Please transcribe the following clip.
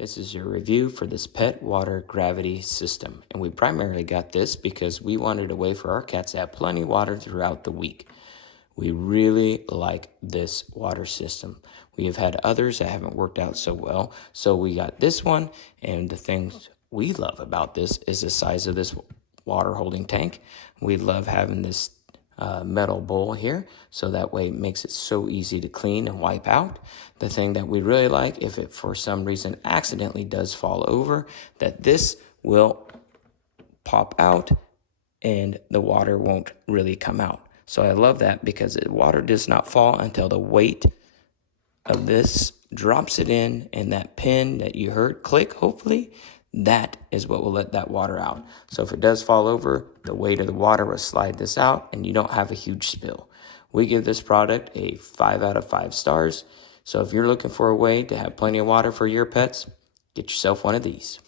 This is a review for this pet water gravity system. And we primarily got this because we wanted a way for our cats to have plenty of water throughout the week. We really like this water system. We have had others that haven't worked out so well. So we got this one, and the things we love about this is the size of this water holding tank. We love having this metal bowl here, so that way it makes it so easy to clean and wipe out. The thing that we really like, if it for some reason accidentally does fall over, that this will pop out and the water won't really come out. So I love that because the water does not fall until the weight of this drops it in, and that pin that you heard click, hopefully, that is what will let that water out. So if it does fall over, the weight of the water will slide this out and you don't have a huge spill. We give this product a 5 out of 5 stars. So if you're looking for a way to have plenty of water for your pets, get yourself one of these.